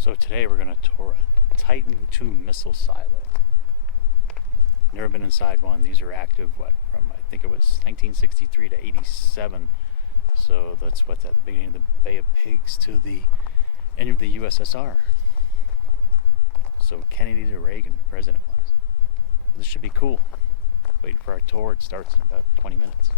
So today we're going to tour a Titan II missile silo. Never been inside one. These are active, from I think it was 1963 to 87. So that's at the beginning of the Bay of Pigs to the end of the USSR. So Kennedy to Reagan, president-wise. This should be cool. Waiting for our tour. It starts in about 20 minutes.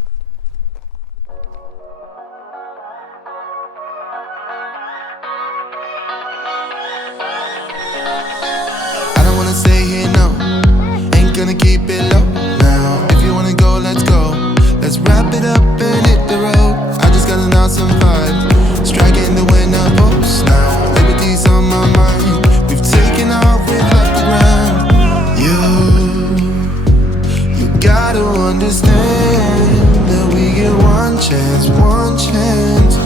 I don't wanna stay here, no. Ain't gonna keep it low now. If you wanna go, let's go. Let's wrap it up and hit the road. I just got an awesome vibe, striking the winner post now. Liberty's on my mind. We've taken off, we've left the ground. You gotta understand that we get one chance, one chance.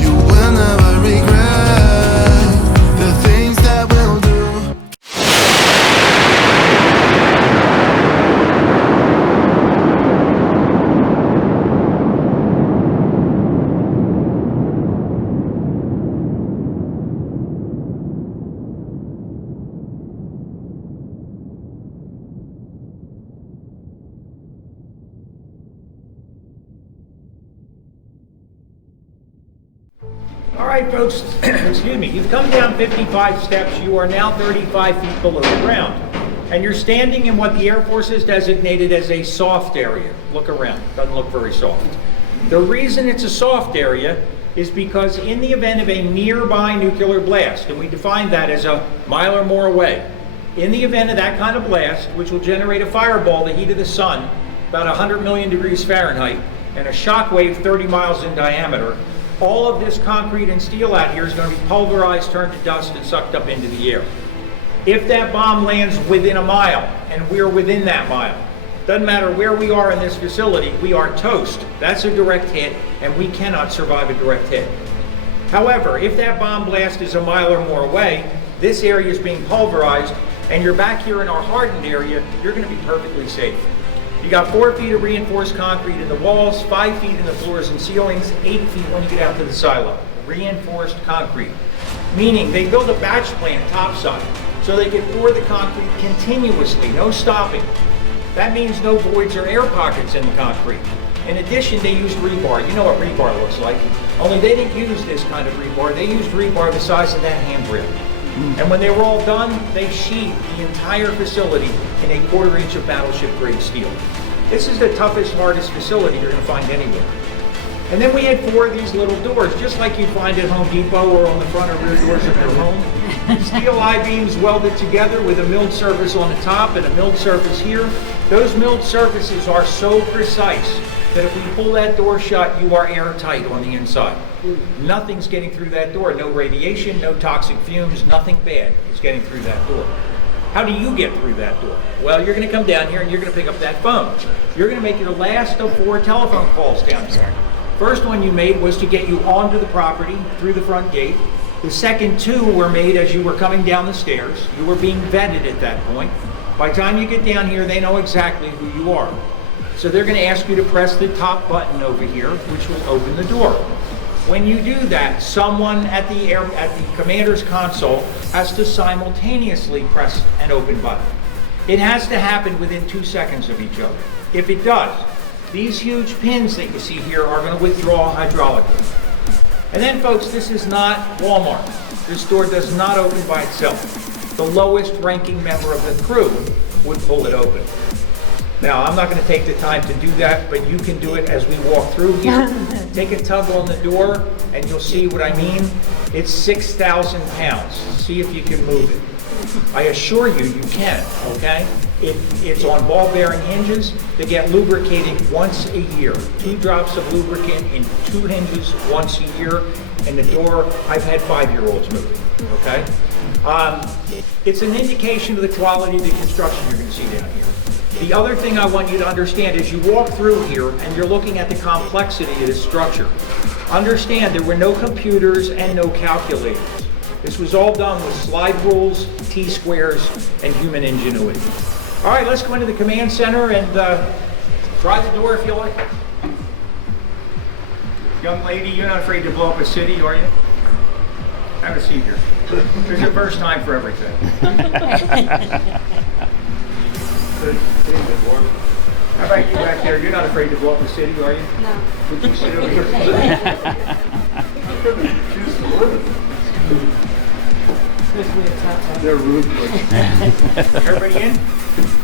You will never regret the things that we'll do. All right, folks, excuse me, you've come down 55 steps. You are now 35 feet below the ground. And you're standing in what the Air Force has designated as a soft area. Look around, doesn't look very soft. The reason it's a soft area is because in the event of a nearby nuclear blast, and we define that as a mile or more away, in the event of that kind of blast, which will generate a fireball, the heat of the sun, about 100 million degrees Fahrenheit, and a shock wave 30 miles in diameter, all of this concrete and steel out here is going to be pulverized, turned to dust, and sucked up into the air. If that bomb lands within a mile, and we're within that mile, doesn't matter where we are in this facility, we are toast. That's a direct hit, and we cannot survive a direct hit. However, if that bomb blast is a mile or more away, this area is being pulverized, and you're back here in our hardened area, you're going to be perfectly safe. You got 4 feet of reinforced concrete in the walls, 5 feet in the floors and ceilings, 8 feet when you get out to the silo. Reinforced concrete. Meaning they build a batch plant topside so they can pour the concrete continuously, no stopping. That means no voids or air pockets in the concrete. In addition, they used rebar. You know what rebar looks like. Only they didn't use this kind of rebar. They used rebar the size of that handrail. And when they were all done, they sheathed the entire facility in a 1/4 inch of battleship grade steel. This is the toughest, hardest facility you're going to find anywhere. And then we had 4 of these little doors, just like you'd find at Home Depot or on the front or rear doors of your home. Steel I-beams welded together with a milled surface on the top and a milled surface here. Those milled surfaces are so precise that if we pull that door shut, you are airtight on the inside. Nothing's getting through that door. No radiation, no toxic fumes, nothing bad is getting through that door. How do you get through that door? Well, you're going to come down here and you're going to pick up that phone. You're going to make your last of 4 telephone calls down here. First one you made was to get you onto the property through the front gate. The second 2 were made as you were coming down the stairs. You were being vetted at that point. By the time you get down here, they know exactly who you are. So they're going to ask you to press the top button over here, which will open the door. When you do that, someone at the commander's console has to simultaneously press an open button. It has to happen within 2 seconds of each other. If it does, these huge pins that you see here are going to withdraw hydraulically. And then, folks, this is not Walmart. This door does not open by itself. The lowest ranking member of the crew would pull it open. Now, I'm not going to take the time to do that, but you can do it as we walk through here. Take a tug on the door, and you'll see what I mean. It's 6,000 pounds. See if you can move it. I assure you, you can, okay? It's on ball bearing hinges. They get lubricated once a year. 2 drops of lubricant in 2 hinges once a year. And the door, I've had 5-year-olds move it, okay? It's an indication of the quality of the construction you're going to see down here. The other thing I want you to understand is you walk through here and you're looking at the complexity of this structure. Understand there were no computers and no calculators. This was all done with slide rules, T-squares, and human ingenuity. All right, let's go into the command center and try the door if you like. Young lady, you're not afraid to blow up a city, are you? Have a seat here. There's your first time for everything. How about you back there? You're not afraid to go up the city, are you? No. Would you sit over here? They're ruthless. Everybody in?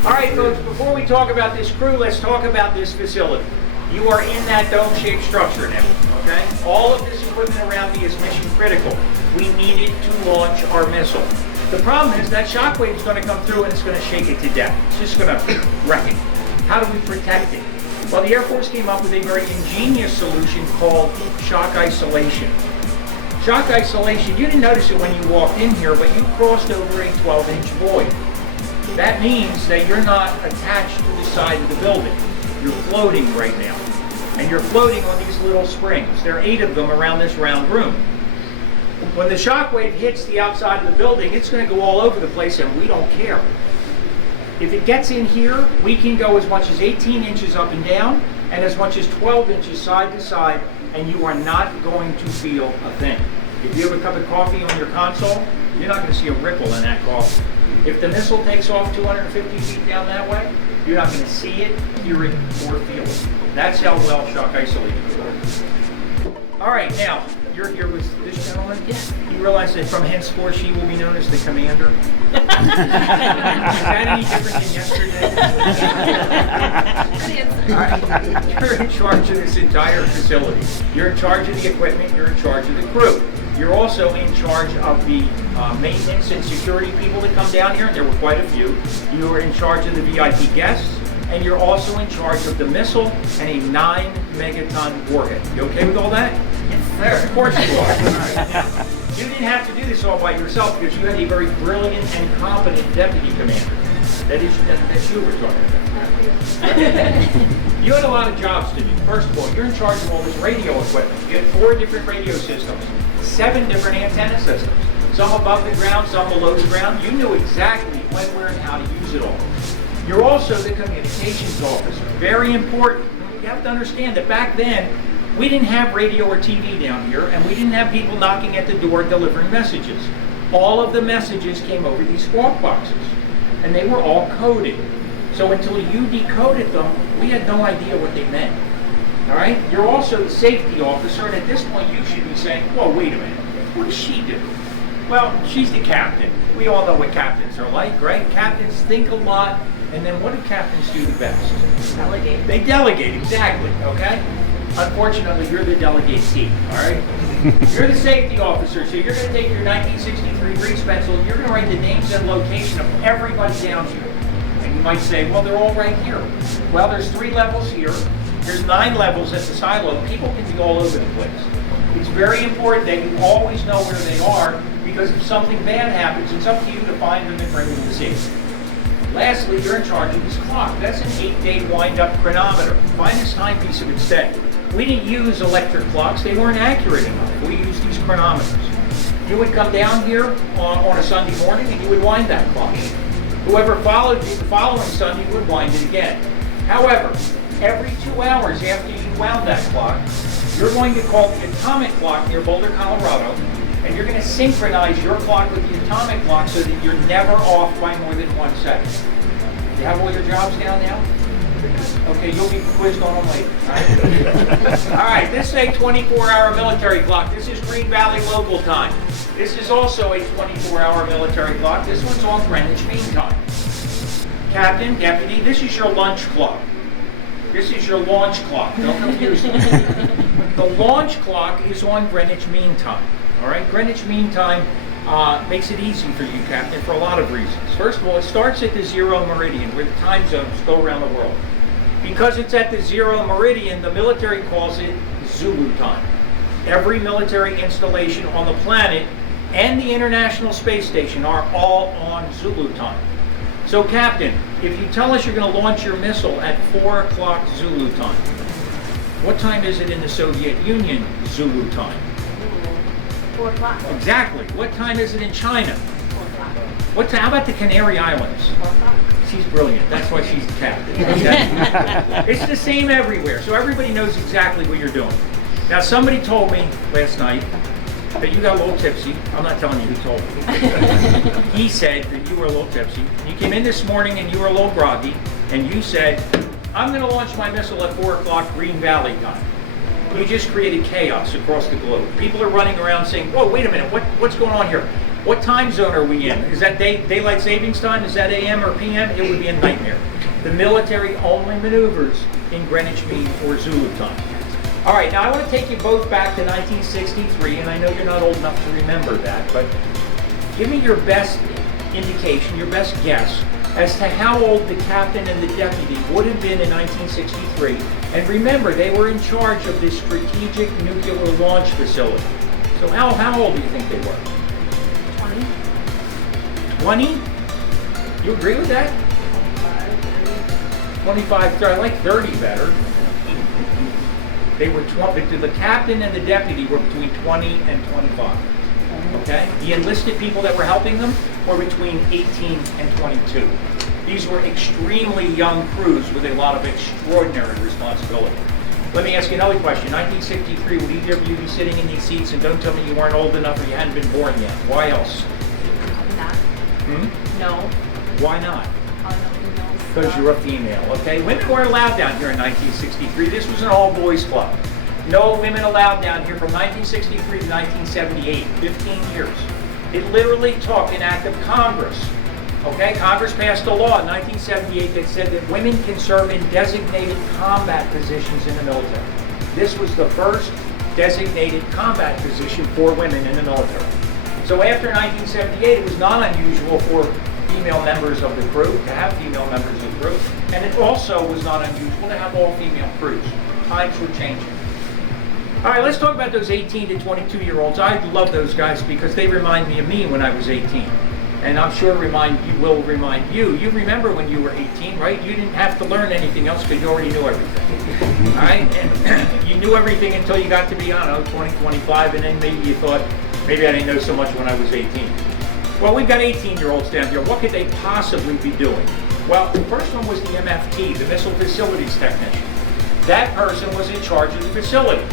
All right, folks, before we talk about this crew, let's talk about this facility. You are in that dome-shaped structure now, okay? All of this equipment around me is mission critical. We need it to launch our missile. The problem is that shockwave is going to come through and it's going to shake it to death. It's just going to wreck it. How do we protect it? Well, the Air Force came up with a very ingenious solution called shock isolation. Shock isolation, you didn't notice it when you walked in here, but you crossed over a 12-inch void. That means that you're not attached to the side of the building. You're floating right now. And you're floating on these little springs. There are 8 of them around this round room. When the shock wave hits the outside of the building, it's going to go all over the place and we don't care. If it gets in here, we can go as much as 18 inches up and down and as much as 12 inches side to side, and you are not going to feel a thing. If you have a cup of coffee on your console, you're not going to see a ripple in that coffee. If the missile takes off 250 feet down that way, you're not going to see it, hear it, or feel it. That's how well shock isolated it works. All right, now, you're here with this gentleman? Yeah. You realize that from henceforth she will be known as the commander? Is that any different than yesterday? All right. You're in charge of this entire facility. You're in charge of the equipment, you're in charge of the crew. You're also in charge of the maintenance and security people that come down here, and there were quite a few. You are in charge of the VIP guests, and you're also in charge of the missile and a 9-megaton warhead. You okay with all that? Yes, sir. Of course you are. All right. Now, you didn't have to do this all by yourself because you had a very brilliant and competent deputy commander. That's you we're talking about. You had a lot of jobs to do. First of all, you're in charge of all this radio equipment. You had 4 different radio systems, 7 different antenna systems, some above the ground, some below the ground. You knew exactly when, where, and how to use it all. You're also the communications officer. Very important. You have to understand that back then, we didn't have radio or TV down here, and we didn't have people knocking at the door delivering messages. All of the messages came over these squawk boxes, and they were all coded. So until you decoded them, we had no idea what they meant. All right? You're also the safety officer, and at this point you should be saying, well, wait a minute, what does she do? Well, she's the captain. We all know what captains are like, right? Captains think a lot, and then what do captains do the best? Delegate. They delegate, exactly, okay? Unfortunately, you're the delegate all right? You're the safety officer, so you're going to take your 1963 grease pencil and you're going to write the names and location of everybody down here. And you might say, well, they're all right here. Well, there's 3 levels here. There's 9 levels at the silo. People can be all over the place. It's very important that you always know where they are, because if something bad happens, it's up to you to find them and bring them to safety. Lastly, you're in charge of this clock. That's an 8-day wind-up chronometer. Finest timepiece of its day. We didn't use electric clocks. They weren't accurate enough. We used these chronometers. You would come down here on a Sunday morning and you would wind that clock. Whoever followed you the following Sunday would wind it again. However, every 2 hours after you wound that clock, you're going to call the atomic clock near Boulder, Colorado, and you're going to synchronize your clock with the atomic clock so that you're never off by more than 1 second. You have all your jobs down now? Okay, you'll be quizzed on them later. All right, all right, this is a 24-hour military clock. This is Green Valley local time. This is also a 24-hour military clock. This one's on Greenwich Mean Time. Captain, deputy, this is your lunch clock. This is your launch clock. Don't confuse them. The launch clock is on Greenwich Mean Time. All right, Greenwich Mean Time makes it easy for you, Captain, for a lot of reasons. First of all, it starts at the 0 meridian, where the time zones go around the world. Because it's at the 0 meridian, the military calls it Zulu time. Every military installation on the planet and the International Space Station are all on Zulu time. So, Captain, if you tell us you're going to launch your missile at 4 o'clock Zulu time, what time is it in the Soviet Union Zulu time? 4 o'clock. Exactly. What time is it in China? 4 o'clock. How about the Canary Islands? 4 o'clock. She's brilliant. That's why she's the captain. Okay? It's the same everywhere, so everybody knows exactly what you're doing. Now, somebody told me last night that you got a little tipsy. I'm not telling you who told me. He said that you were a little tipsy. You came in this morning and you were a little groggy, and you said, I'm going to launch my missile at 4 o'clock Green Valley time. You just created chaos across the globe. People are running around saying, whoa, wait a minute, what's going on here? What time zone are we in? Is that daylight savings time? Is that AM or PM? It would be a nightmare. The military only maneuvers in Greenwich Mean or Zulu time. All right, now I want to take you both back to 1963, and I know you're not old enough to remember that, but give me your best indication, your best guess, as to how old the captain and the deputy would have been in 1963. And remember, they were in charge of this strategic nuclear launch facility. So how old do you think they were? 20. 20? You agree with that? 25, 30. I like 30 better. They were the captain and the deputy were between 20 and 25. Okay? The enlisted people that were helping them were between 18 and 22. These were extremely young crews with a lot of extraordinary responsibility. Let me ask you another question. 1963, would either of you be sitting in these seats, and don't tell me you weren't old enough or you hadn't been born yet? Why else? Not. No. Why not? All the females. Because you're a female, okay? Women weren't allowed down here in 1963. This was an all-boys club. No women allowed down here from 1963 to 1978, 15 years. It literally took an act of Congress. Okay, Congress passed a law in 1978 that said that women can serve in designated combat positions in the military. This was the first designated combat position for women in the military. So after 1978, it was not unusual for female members of the crew to have female members of the crew, and it also was not unusual to have all-female crews. Times were changing. All right, let's talk about those 18 to 22-year-olds. I love those guys because they remind me of me when I was 18. And I'm sure will remind you. You remember when you were 18, right? You didn't have to learn anything else because you already knew everything. All right? And you knew everything until you got to be, I don't know, 20, 25, and then maybe you thought, maybe I didn't know so much when I was 18. Well, we've got 18-year-olds down here. What could they possibly be doing? Well, the first one was the MFT, the Missile Facilities Technician. That person was in charge of the facility.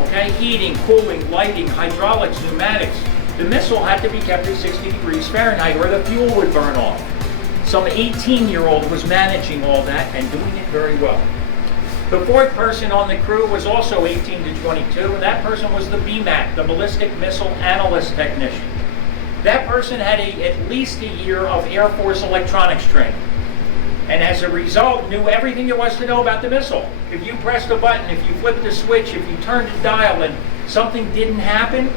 Okay? Heating, cooling, lighting, hydraulics, pneumatics. The missile had to be kept at 60 degrees Fahrenheit or the fuel would burn off. Some 18-year-old was managing all that and doing it very well. The fourth person on the crew was also 18 to 22, and that person was the BMAT, the Ballistic Missile Analyst Technician. That person had at least a year of Air Force electronics training, and as a result knew everything there was to know about the missile. If you pressed a button, if you flipped a switch, if you turned a dial and something didn't happen,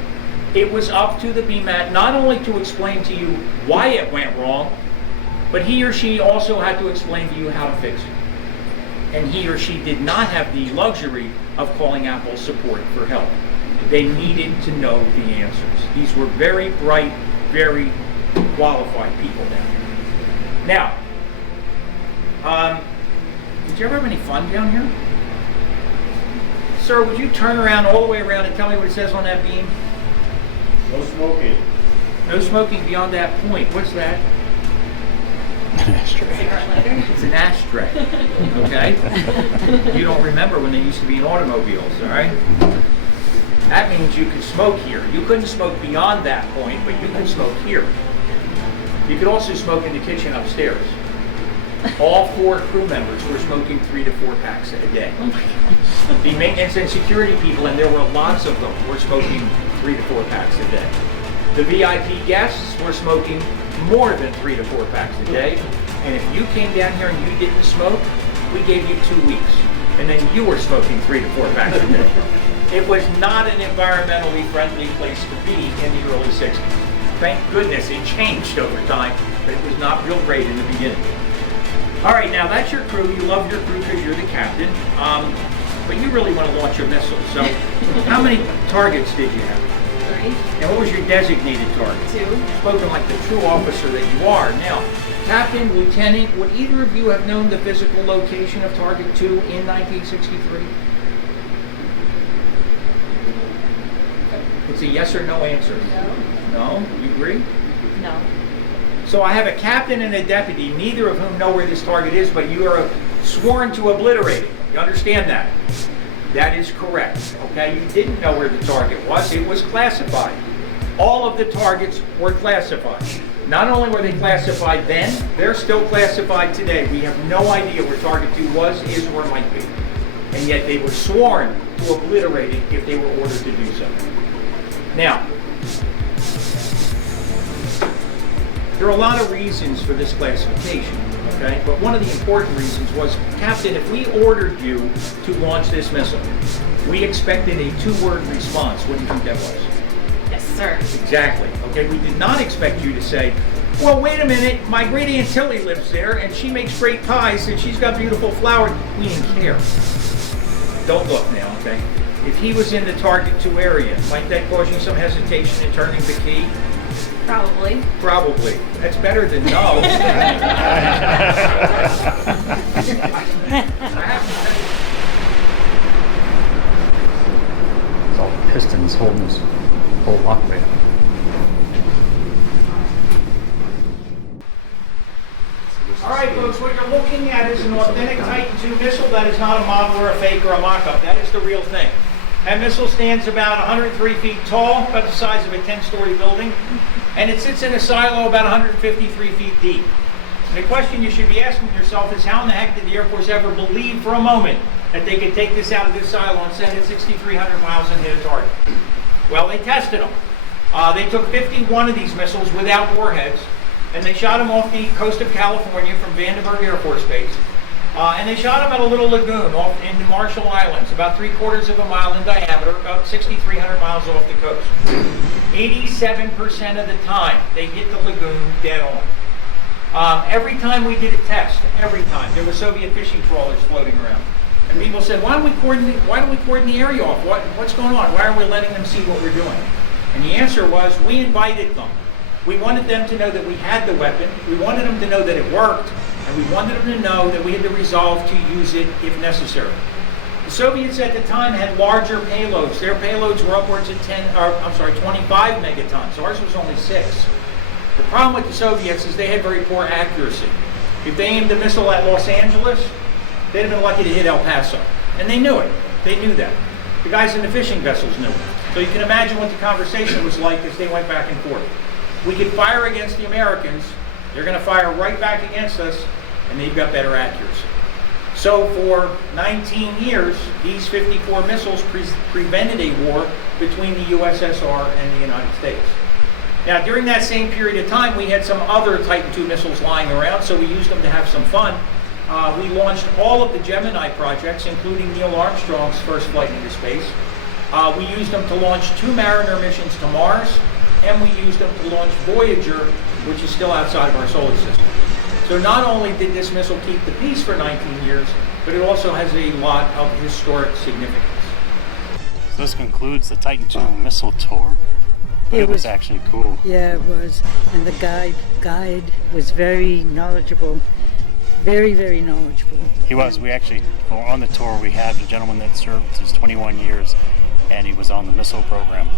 it was up to the BMAT not only to explain to you why it went wrong, but he or she also had to explain to you how to fix it. And he or she did not have the luxury of calling Apple support for help. They needed to know the answers. These were very bright, very qualified people down here. Now, did you ever have any fun down here? Sir, would you turn around all the way around and tell me what it says on that beam? No smoking. No smoking beyond that point. What's that? An ashtray. Cigarette lighter. It's an ashtray. Okay? You don't remember when they used to be in automobiles, all right? That means you could smoke here. You couldn't smoke beyond that point, but you could smoke here. You could also smoke in the kitchen upstairs. All 4 crew members were smoking 3 to 4 packs a day. The maintenance and security people, and there were lots of them, were smoking 3 to 4 packs a day. The VIP guests were smoking more than 3 to 4 packs a day. And if you came down here and you didn't smoke, we gave you 2 weeks. And then you were smoking 3 to 4 packs a day. It was not an environmentally friendly place to be in the early 60s. Thank goodness it changed over time, but it was not real great in the beginning. All right, now that's your crew. You love your crew because you're the captain, but you really want to launch a missile. So how many targets did you have? 3. And what was your designated target? 2. Spoken like the true officer that you are. Now, Captain, Lieutenant, would either of you have known the physical location of Target 2 in 1963? It's a yes or no answer. No. No? You agree? No. So I have a captain and a deputy, neither of whom know where this target is, but you are sworn to obliterate it. You understand that? That is correct, okay? You didn't know where the target was. It was classified. All of the targets were classified. Not only were they classified then, they're still classified today. We have no idea where Target 2 was, is, or might be. And yet they were sworn to obliterate it if they were ordered to do so. Now, there are a lot of reasons for this classification, okay? But one of the important reasons was, Captain, if we ordered you to launch this missile, we expected a 2-word response. What do you think that was? Yes, sir. Exactly. Okay, we did not expect you to say, well, wait a minute, my great Aunt Tilly lives there and she makes great pies and she's got beautiful flowers. We didn't care. Don't look now, okay? If he was in the Target 2 area, might that cause you some hesitation in turning the key? Probably. Probably. That's better than no. It's all the pistons holding this whole walkway up. All right, folks, what you're looking at is an authentic Titan II missile. That is not a model or a fake or a mock-up. That is the real thing. That missile stands about 103 feet tall, about the size of a 10-story building, and it sits in a silo about 153 feet deep. And the question you should be asking yourself is, how in the heck did the Air Force ever believe for a moment that they could take this out of this silo and send it 6,300 miles and hit a target? Well, they tested them. They took 51 of these missiles without warheads, and they shot them off the coast of California from Vandenberg Air Force Base. And they shot them at a little lagoon off in the Marshall Islands, about 3/4 of a mile in diameter, about 6,300 miles off the coast. 87% of the time, they hit the lagoon dead on. Every time we did a test, every time, there were Soviet fishing trawlers floating around. And people said, why don't we cordon the area off? What's going on? Why aren't we letting them see what we're doing? And the answer was, we invited them. We wanted them to know that we had the weapon. We wanted them to know that it worked. And we wanted them to know that we had the resolve to use it if necessary. The Soviets at the time had larger payloads. Their payloads were upwards of 25 megatons. Ours was only 6. The problem with the Soviets is they had very poor accuracy. If they aimed a missile at Los Angeles, they'd have been lucky to hit El Paso. And they knew it. They knew that. The guys in the fishing vessels knew it. So you can imagine what the conversation was like as they went back and forth. We could fire against the Americans. They're going to fire right back against us, and they've got better accuracy. So for 19 years, these 54 missiles prevented a war between the USSR and the United States. Now, during that same period of time, we had some other Titan II missiles lying around, so we used them to have some fun. We launched all of the Gemini projects, including Neil Armstrong's first flight into space. We used them to launch 2 Mariner missions to Mars, and we used them to launch Voyager, which is still outside of our solar system. So not only did this missile keep the peace for 19 years, but it also has a lot of historic significance. So this concludes the Titan II missile tour. But it was actually cool. Yeah, it was. And the guide was very knowledgeable. Very, very knowledgeable. He was. We actually, on the tour, we had a gentleman that served his 21 years, and he was on the missile program.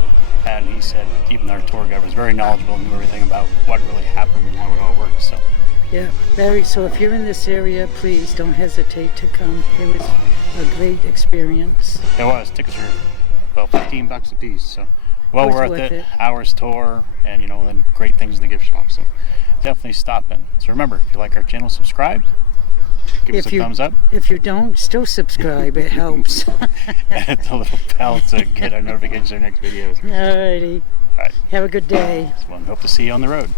And he said, even our tour guide was very knowledgeable and knew everything about what really happened and how it all works. So. Yeah, very. So if you're in this area, please don't hesitate to come. It was a great experience. It was. Tickets were about $15 a piece. So well worth it. Hours tour, and then great things in the gift shop. So definitely stop in. So remember, if you like our channel, subscribe. Give us a thumbs up. If you don't, still subscribe. It helps. And hit the little bell to get our notifications of our next videos. Alrighty. All right. Have a good day. Hope to see you on the road.